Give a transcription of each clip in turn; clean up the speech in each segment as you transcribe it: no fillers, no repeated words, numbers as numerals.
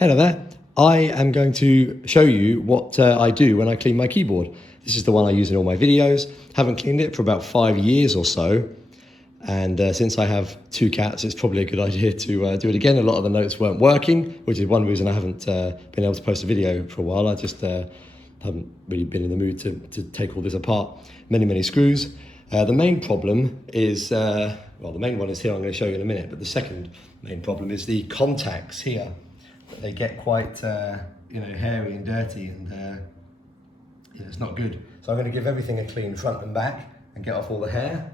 Hello there. I am going to show you what I do when I clean my keyboard. This is the one I use in all my videos. Haven't cleaned it for about 5 years or so. And since I have 2 cats, it's probably a good idea to do it again. A lot of the notes weren't working, which is one reason I haven't been able to post a video for a while. I just haven't really been in the mood to take all this apart. Many screws. The main problem is, well, the main one is here, I'm going to show you in a minute, but the second main problem is the contacts here. They get quite hairy and dirty, and it's not good. So I'm going to give everything a clean front and back and get off all the hair.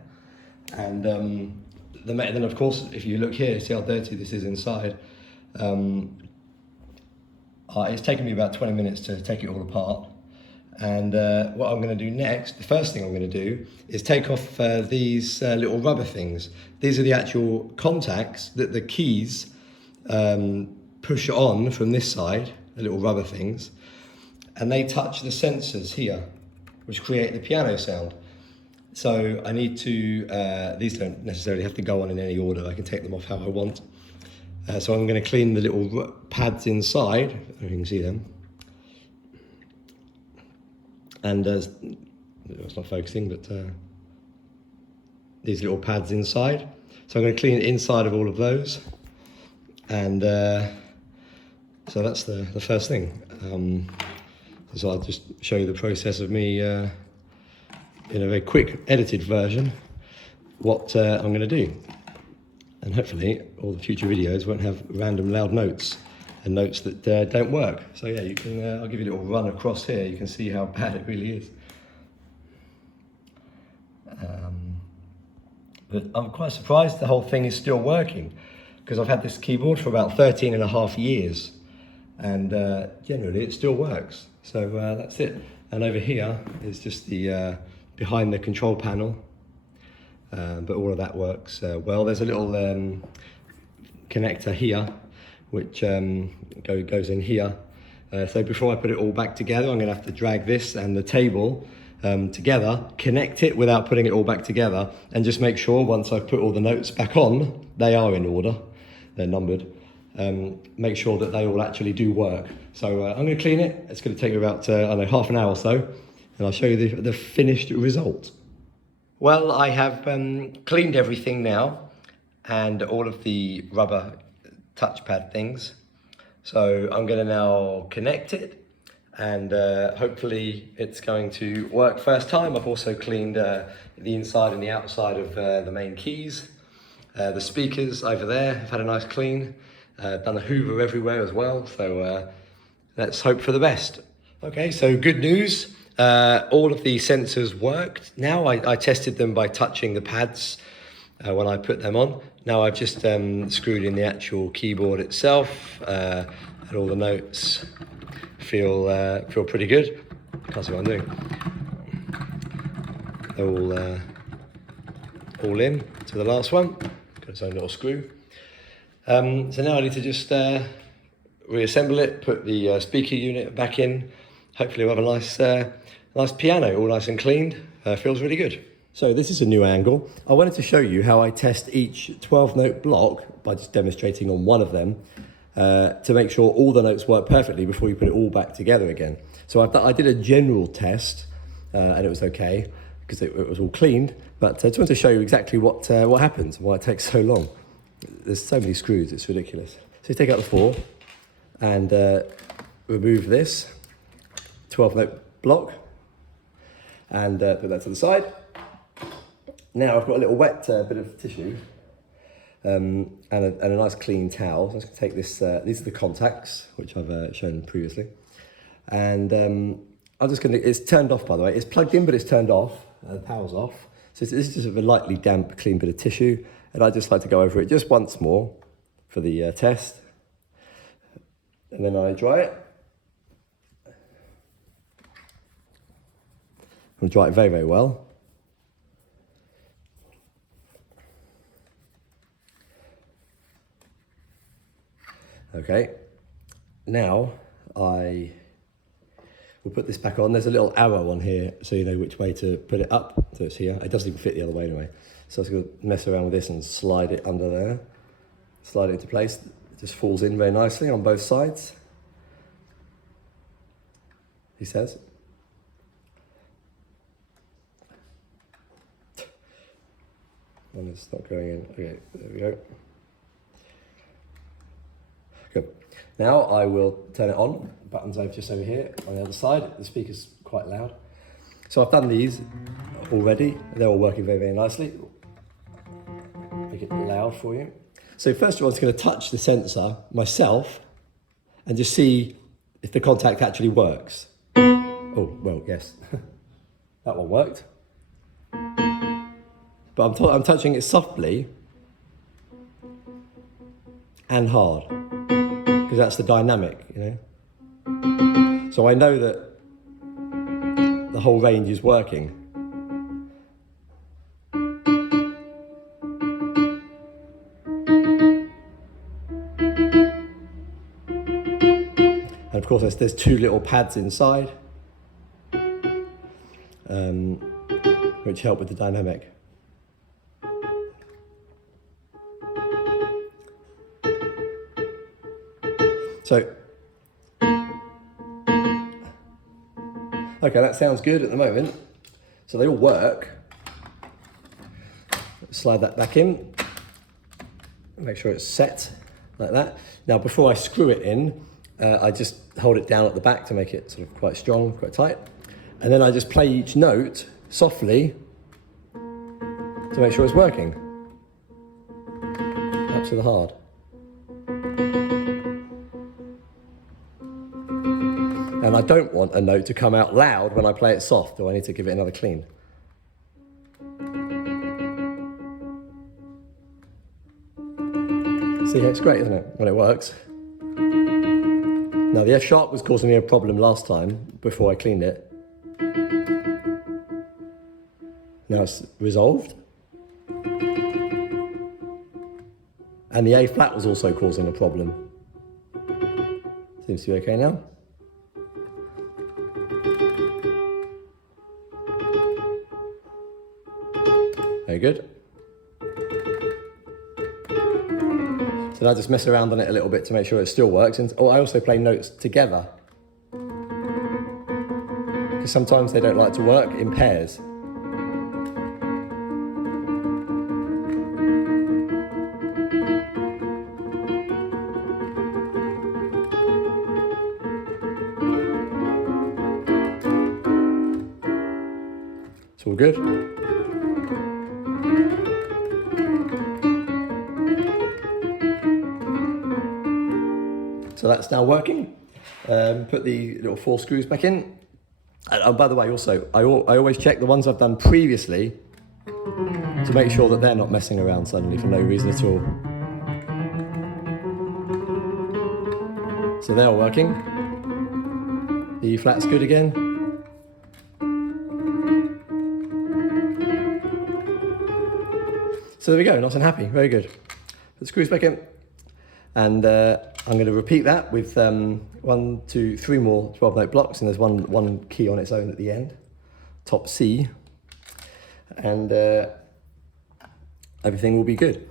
And then of course, if you look here, see how dirty this is inside. It's taken me about 20 minutes to take it all apart. And what I'm going to do next, the first thing I'm going to do is take off these little rubber things. These are the actual contacts that the keys push on from this side, the little rubber things, and they touch the sensors here, which create the piano sound. So I need to, these don't necessarily have to go on in any order, I can take them off how I want. So I'm going to clean the little pads inside, if you can see them. And it's not focusing, but these little pads inside. So I'm going to clean inside of all of those. And so that's the first thing. So I'll just show you the process of me in a very quick edited version what I'm going to do. And hopefully all the future videos won't have random loud notes and notes that don't work. So yeah, you can. I'll give you a little run across here. You can see how bad it really is. But I'm quite surprised the whole thing is still working, because I've had this keyboard for about 13.5 years, and generally it still works. So that's it. And over here is just the behind the control panel, but all of that works well. There's a little connector here, which goes in here. So before I put it all back together, I'm going to have to drag this and the table together, connect it without putting it all back together, and just make sure once I've put all the notes back on, they are in order, they're numbered. Make sure that they all actually do work. So I'm going to clean it. It's going to take me about, I don't know, half an hour or so, and I'll show you the finished result. Well, I have cleaned everything now, and all of the rubber touchpad things. So I'm going to now connect it, and hopefully it's going to work first time. I've also cleaned the inside and the outside of the main keys. The speakers over there have had a nice clean. Done a hoover everywhere as well, so let's hope for the best. Okay, so good news. All of the sensors worked. Now I tested them by touching the pads when I put them on. Now I've just screwed in the actual keyboard itself, and all the notes feel pretty good. Can't see what I'm doing. They're all in to the last one. Got its own little screw. So now I need to just reassemble it, put the speaker unit back in. Hopefully we'll have a nice piano, all nice and cleaned. Feels really good. So this is a new angle. I wanted to show you how I test each 12-note block by just demonstrating on one of them to make sure all the notes work perfectly before you put it all back together again. So I did a general test and it was okay because it was all cleaned, but I just wanted to show you exactly what happens, why it takes so long. There's so many screws, it's ridiculous. So you take out the 4 and remove this 12-note block and put that to the side. Now I've got a little wet bit of tissue and a nice clean towel. So I'm just going to take this, these are the contacts, which I've shown previously. And I'm just going to, it's turned off by the way, it's plugged in but it's turned off, the power's off. So this is just a lightly damp, clean bit of tissue. And I'd just like to go over it just once more for the test. And then I dry it. I'll dry it very well. Okay, now I will put this back on. There's a little arrow on here so you know which way to put it up. So it's here. It doesn't even fit the other way anyway. So I'm just going to mess around with this and slide it under there. Slide it into place. It just falls in very nicely on both sides, he says. And it's not going in. Okay, there we go. Good. Now I will turn it on. The button's over just over here on the other side. The speaker's quite loud. So I've done these already. They're all working very, very nicely. Make it loud for you. So first of all, I'm just going to touch the sensor myself and just see if the contact actually works. Oh, well, yes. That one worked. But I'm touching it softly and hard, because that's the dynamic, you know. So I know that the whole range is working. And of course there's two little pads inside, which help with the dynamic. So, okay, that sounds good at the moment. So they all work. Slide that back in. Make sure it's set like that. Now, before I screw it in, I just hold it down at the back to make it sort of quite strong, quite tight. And then I just play each note softly to make sure it's working. Up to the hard. And I don't want a note to come out loud when I play it soft, or I need to give it another clean. See, it's great, isn't it, when it works? Now, the F sharp was causing me a problem last time before I cleaned it. Now it's resolved. And the A flat was also causing a problem. Seems to be okay now. Very good. So now I just mess around on it a little bit to make sure it still works. And I also play notes together, because sometimes they don't like to work in pairs. It's all good. So that's now working. Put the little 4 screws back in. And by the way, also, I always check the ones I've done previously to make sure that they're not messing around suddenly for no reason at all. So they're all working. The E flat's good again. So there we go, nice and happy, very good. Put the screws back in. And I'm going to repeat that with 1, 2, 3 more 12-note blocks, and there's one key on its own at the end, top C, and everything will be good.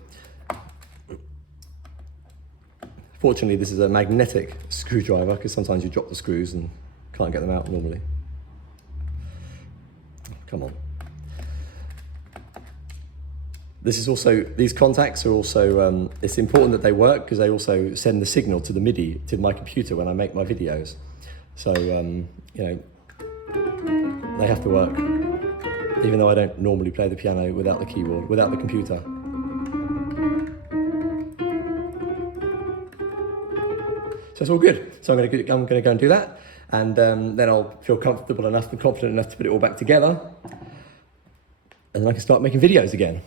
Fortunately, this is a magnetic screwdriver, because sometimes you drop the screws and can't get them out normally. Come on. This is also, these contacts are also, it's important that they work because they also send the signal to the MIDI, to my computer when I make my videos. So, you know, they have to work, even though I don't normally play the piano without the keyboard, without the computer. So it's all good. So I'm going to go and do that, and then I'll feel comfortable enough and confident enough to put it all back together, and then I can start making videos again.